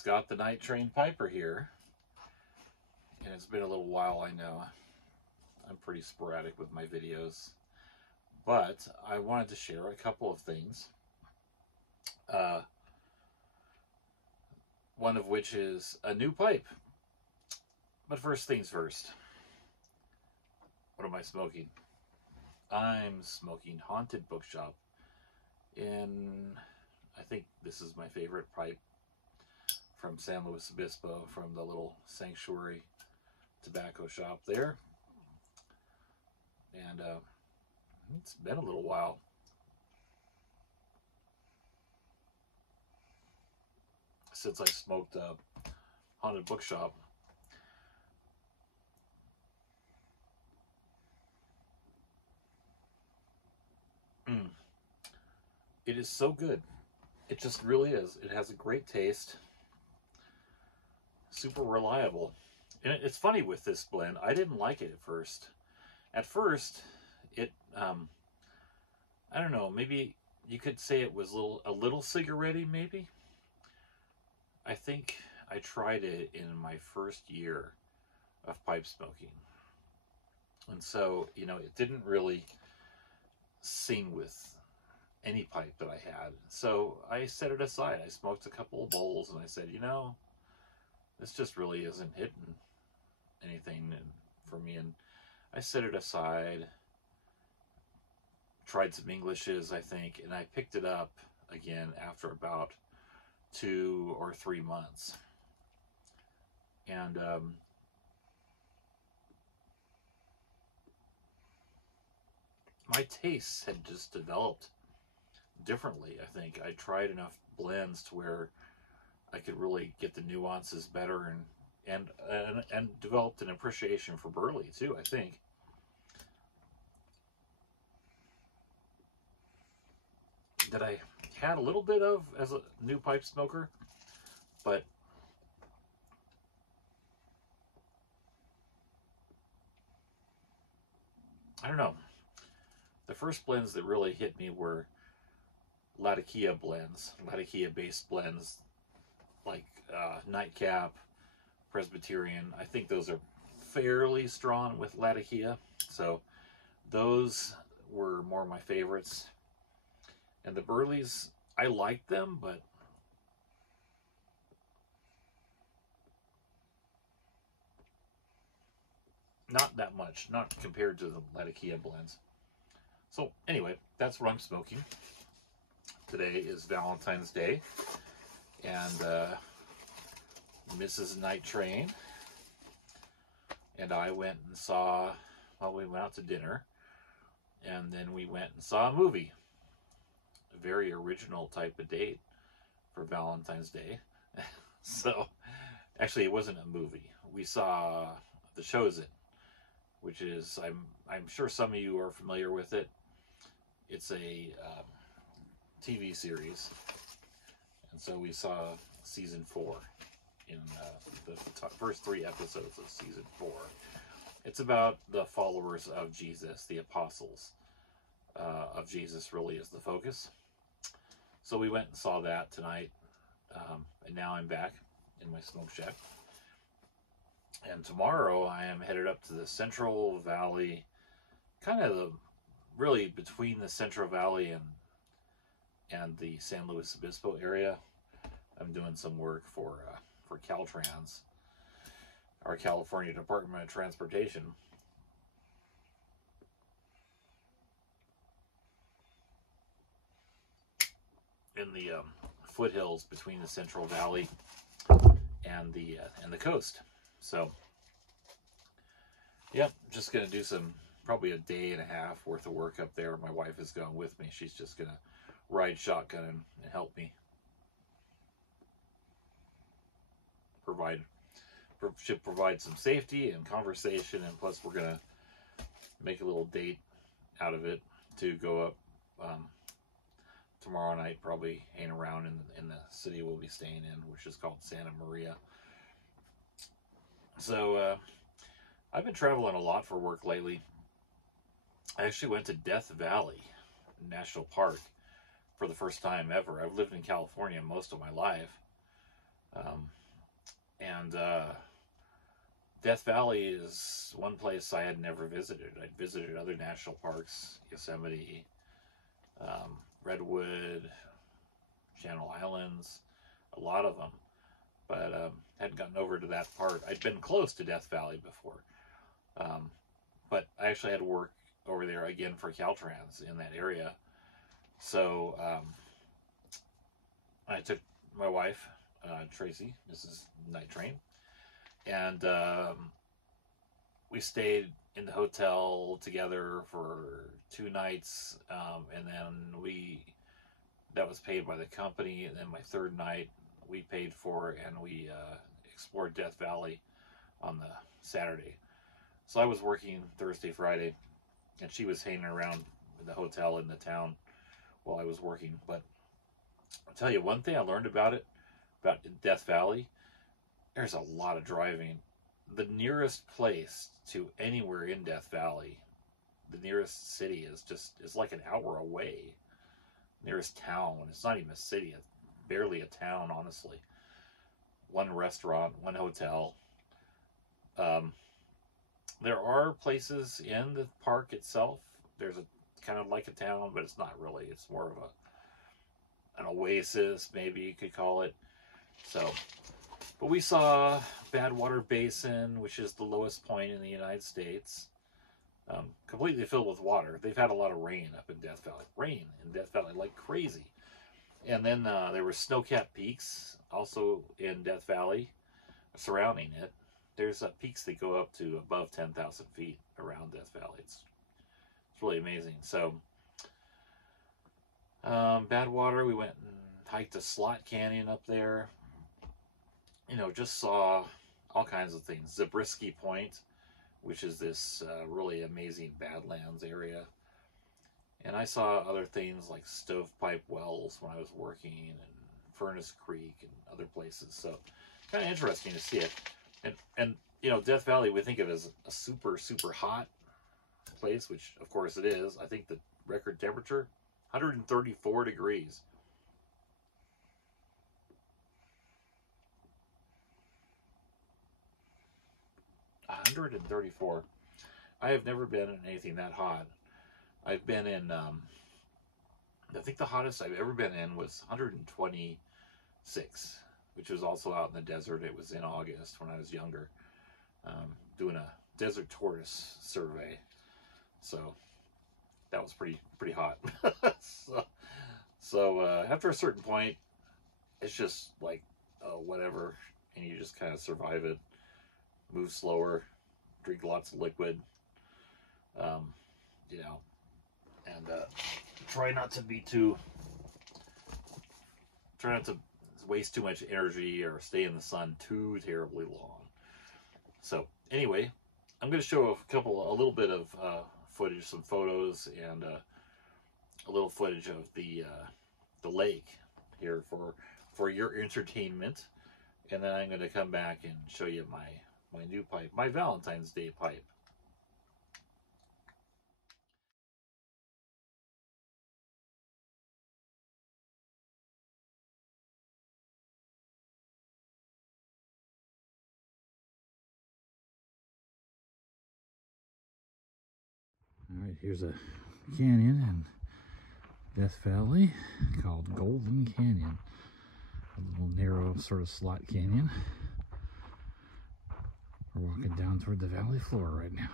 Scott the Night Train Piper here, and it's been a little while, I know. I'm pretty sporadic with my videos, but I wanted to share a couple of things. One of which is a new pipe. But first things first. What am I smoking? I'm smoking Haunted Bookshop. And I think this is my favorite pipe from San Luis Obispo, from the little Sanctuary tobacco shop there. And it's been a little while. Since I smoked Haunted Bookshop. It is so good. It just really is. It has a great taste. Super reliable. And it's funny with this blend. I didn't like it at first. At first, it, I don't know, maybe you could say it was a little cigarette-y, maybe. I think I tried it in my first year of pipe smoking. And so, you know, it didn't really sing with any pipe that I had. So I set it aside. I smoked a couple of bowls and I said, you know, this just really isn't hitting anything for me. And I set it aside, tried some Englishes, I think, and I picked it up again after about 2 or 3 months. And my tastes had just developed differently, I think. I tried enough blends to where I could really get the nuances better, and developed an appreciation for burley too, I think. That I had a little bit of as a new pipe smoker, but I don't know. The first blends that really hit me were Latakia blends, Latakia-based blends, like Nightcap, Presbyterian. I think those are fairly strong with Latakia, so those were more my favorites. And the burleys, I liked them, but not that much, not compared to the Latakia blends. So anyway, that's what I'm smoking. Today is Valentine's Day, and Mrs. Night Train and I went and saw, well, we went out to dinner, and then we went and saw a movie. A very original type of date for Valentine's Day. So, actually, it wasn't a movie. We saw The Chosen, which is, I'm sure some of you are familiar with it. It's a TV series, and so we saw season 4 in the first 3 episodes of season 4. It's about the followers of Jesus, the apostles of Jesus really is the focus. So we went and saw that tonight, and now I'm back in my smoke shack. And tomorrow I am headed up to the Central Valley, kind of really between the Central Valley and the San Luis Obispo area. I'm doing some work for Caltrans, our California Department of Transportation. In the foothills between the Central Valley and the coast. So, yep, just gonna do probably a day and a half worth of work up there. My wife is going with me. She's just gonna ride shotgun and help me should provide some safety and conversation, and plus we're gonna make a little date out of it to go up tomorrow night, probably hang around in the city we'll be staying in, which is called Santa Maria. So I've been traveling a lot for work lately. I actually went to Death Valley National Park for the first time ever. I've lived in California most of my life, And Death Valley is one place I had never visited. I'd visited other national parks, Yosemite, Redwood, Channel Islands, a lot of them, but hadn't gotten over to that part. I'd been close to Death Valley before, but I actually had to work over there again for Caltrans in that area. So I took my wife, Tracy, Mrs. Night Train, and we stayed in the hotel together for 2 nights, and then that was paid by the company. And then my 3rd night we paid for, and we explored Death Valley on the Saturday. So I was working Thursday, Friday, and she was hanging around in the hotel in the town while I was working. But I'll tell you one thing I learned about Death Valley. There's a lot of driving. The nearest place to anywhere in Death Valley, the nearest city is like an hour away. Nearest town, it's not even a city, it's barely a town, honestly. 1 restaurant, 1 hotel. There are places in the park itself. There's a kind of like a town, but it's not really. It's more of an oasis, maybe you could call it. So, but we saw Badwater Basin, which is the lowest point in the United States, completely filled with water. They've had a lot of rain up in Death Valley. Rain in Death Valley like crazy. And then there were snow-capped peaks also in Death Valley surrounding it. There's peaks that go up to above 10,000 feet around Death Valley. It's really amazing. So, Badwater, we went and hiked a slot canyon up there. You know, just saw all kinds of things. Zabriskie Point, which is this really amazing Badlands area. And I saw other things like Stovepipe Wells when I was working, and Furnace Creek and other places. So, kind of interesting to see it. And you know, Death Valley, we think of it as a super, super hot place, which of course it is. I think the record temperature, 134 degrees. $134. I have never been in anything that hot. I've been in, I think the hottest I've ever been in was 126, which was also out in the desert. It was in August when I was younger, doing a desert tortoise survey. So that was pretty hot. so after a certain point, it's just like, whatever, and you just kind of survive it, move slower, drink lots of liquid, you know, and try not to waste too much energy or stay in the sun too terribly long. So anyway, I'm going to show a little bit of footage, some photos, and a little footage of the lake here for your entertainment, and then I'm going to come back and show you my new pipe, my Valentine's Day pipe. All right, here's a canyon in Death Valley called Golden Canyon. A little narrow sort of slot canyon. We're walking down toward the valley floor right now.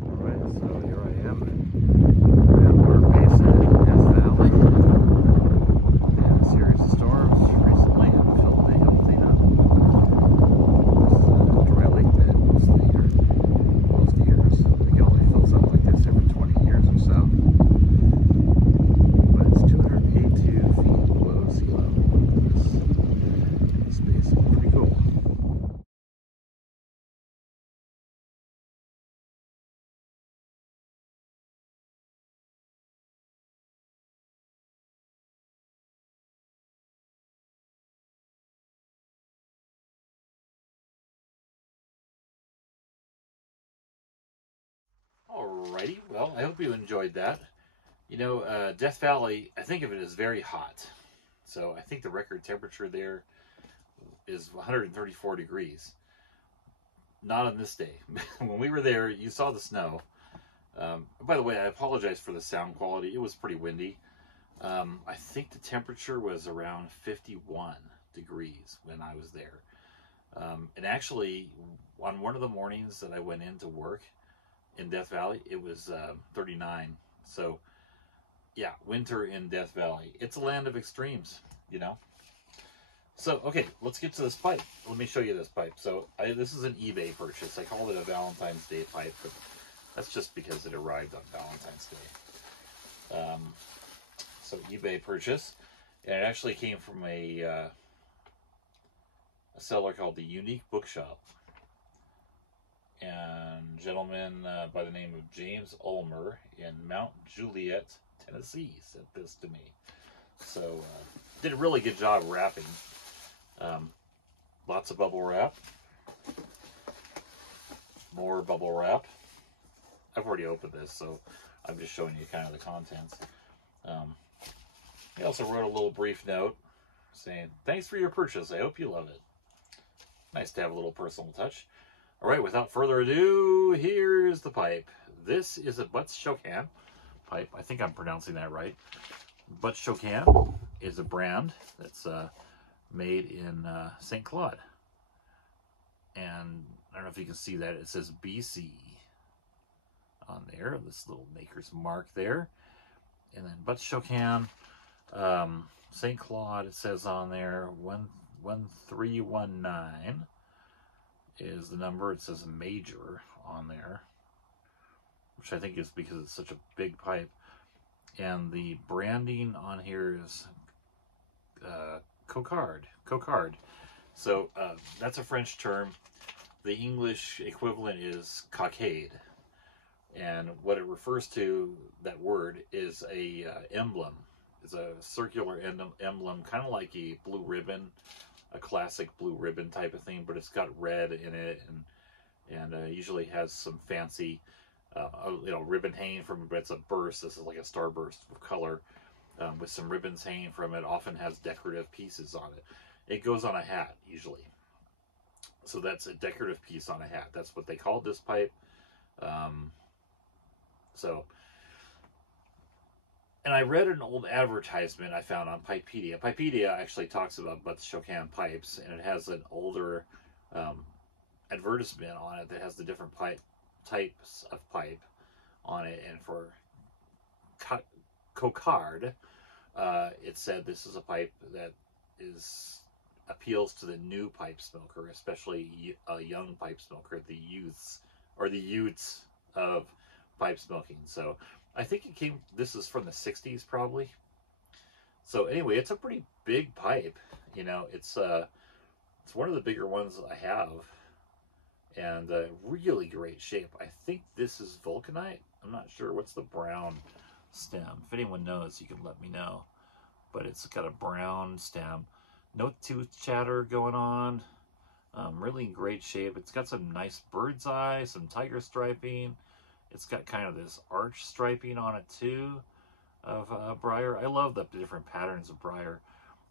Alright, so here I am in Badwater Basin in Death Valley. They had a series of storms recently and filled the whole thing up. This dry lake bed most years. I think it only fills up like this every 20 years or so. But it's 280 Alrighty, well, I hope you enjoyed that. You know, Death Valley, I think of it as very hot. So I think the record temperature there is 134 degrees. Not on this day. When we were there, you saw the snow. By the way, I apologize for the sound quality. It was pretty windy. I think the temperature was around 51 degrees when I was there. And actually, on one of the mornings that I went into work in Death Valley, it was 39. So, yeah, winter in Death Valley. It's a land of extremes, you know. So, okay, let's get to this pipe. Let me show you this pipe. So, this is an eBay purchase. I called it a Valentine's Day pipe, but that's just because it arrived on Valentine's Day. So, eBay purchase. And it actually came from a seller called the Unique Bookshop. And a gentleman by the name of James Ulmer in Mount Juliet, Tennessee sent this to me. So, did a really good job wrapping. Lots of bubble wrap. More bubble wrap. I've already opened this, so I'm just showing you kind of the contents. He also wrote a little brief note saying, "Thanks for your purchase. I hope you love it." Nice to have a little personal touch. All right, without further ado, here's the pipe. This is a Bookshop pipe. I think I'm pronouncing that right. Bookshop is a brand that's made in St. Claude. And I don't know if you can see that. It says BC on there. This little maker's mark there. And then Bookshop St. Claude, it says on there 11319 is the number. It says major on there, which I think is because it's such a big pipe. And the branding on here is Cocard. So that's a French term. The English equivalent is cockade. And what it refers to, that word, is a emblem. It's a circular emblem, kind of like a blue ribbon, a classic blue ribbon type of thing, but it's got red in it, and usually has some fancy, ribbon hanging from it. But it's a burst. This is like a starburst of color with some ribbons hanging from it. Often has decorative pieces on it. It goes on a hat usually. So that's a decorative piece on a hat. That's what they called this pipe. And I read an old advertisement I found on Pipepedia. Pipepedia actually talks about Bookshop pipes, and it has an older advertisement on it that has the different types of pipe on it. And for Cocard, it said this is a pipe that appeals to the new pipe smoker, especially a young pipe smoker, the youths of pipe smoking. So I think this is from the 60s probably. So anyway, it's a pretty big pipe. You know, it's one of the bigger ones I have, and really great shape. I think this is vulcanite. I'm not sure. What's the brown stem? If anyone knows, you can let me know. But it's got a brown stem. No tooth chatter going on. Really in great shape. It's got some nice bird's eye, some tiger striping. It's got kind of this arch striping on it too of briar. I love the different patterns of briar.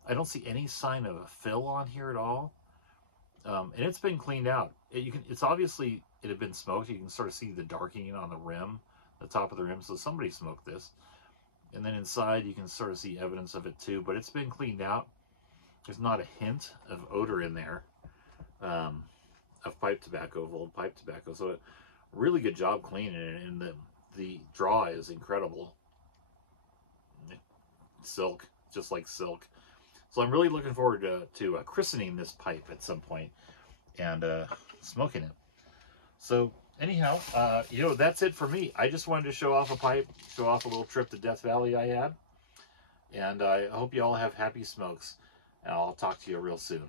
I don't see any sign of a fill on here at all. And it's been cleaned out. It's obviously, it had been smoked. You can sort of see the darkening on the rim, the top of the rim. So somebody smoked this. And then inside you can sort of see evidence of it too, but it's been cleaned out. There's not a hint of odor in there of pipe tobacco, of old pipe tobacco. So really good job cleaning it, and the draw is incredible. Silk, just like silk. So I'm really looking forward to christening this pipe at some point and smoking it. So anyhow, that's it for me. I just wanted to show off a pipe, show off a little trip to Death Valley I had. And I hope you all have happy smokes. And I'll talk to you real soon.